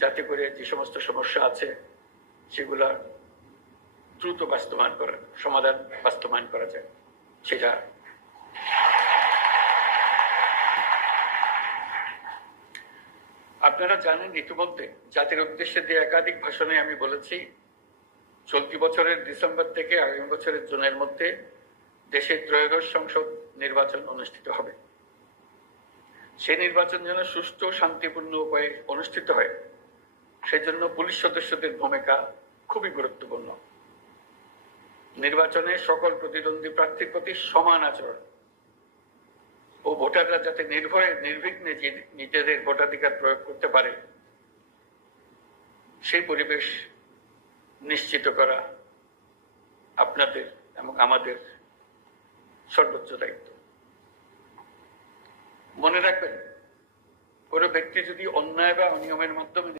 যাতে করে যে সমস্ত সমস্যা আছে সেগুলা দ্রুত সমাধান বাস্তবায়ন করা যায়। সেটা আপনারা জানেন, ইতিমধ্যে জাতির উদ্দেশ্যে দিয়ে একাধিক ভাষণে আমি বলেছি, চলতি বছরের ডিসেম্বর থেকে আগামী বছরের জুনের মধ্যে দেশের ত্রয়োদশ সংসদ নির্বাচন অনুষ্ঠিত হবে। সেই নির্বাচন যেন সুষ্ঠু শান্তিপূর্ণ উপায়ে অনুষ্ঠিত হয়, সেজন্য পুলিশ সদস্যদের ভূমিকা খুবই গুরুত্বপূর্ণ। নির্বাচনে সকল প্রতিদ্বন্দ্বী প্রার্থীর প্রতি সমান আচরণ ও ভোটাররা যাতে নির্বিঘ্নে নিজেদের ভোটাধিকার প্রয়োগ করতে পারে সেই পরিবেশ নিশ্চিত করা আপনাদের এবং আমাদের সর্বোচ্চ দায়িত্ব। মনে রাখবেন, কোনো ব্যক্তি যদি অন্যায় বা অনিয়মের মাধ্যমে